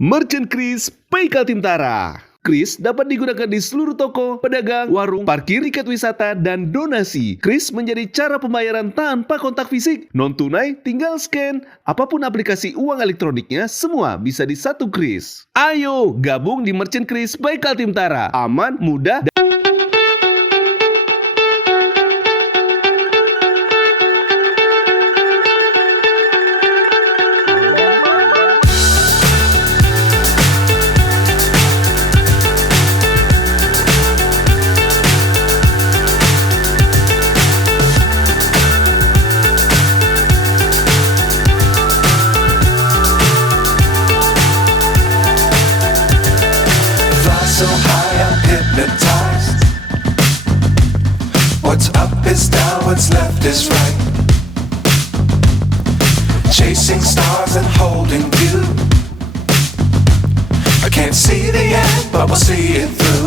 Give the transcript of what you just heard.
Merchant Kris PAYKaltimtara. Kris dapat digunakan di seluruh toko, pedagang, warung, parkir, tiket wisata, dan donasi. Kris menjadi cara pembayaran tanpa kontak fisik. Non-tunai tinggal scan. Apapun aplikasi uang elektroniknya, semua bisa di satu Kris. Ayo gabung di Merchant Kris PAYKaltimtara. Aman, mudah, dan so high I'm hypnotized. What's up is down, what's left is right. Chasing stars and holding you. I can't see the end, but we'll see it through.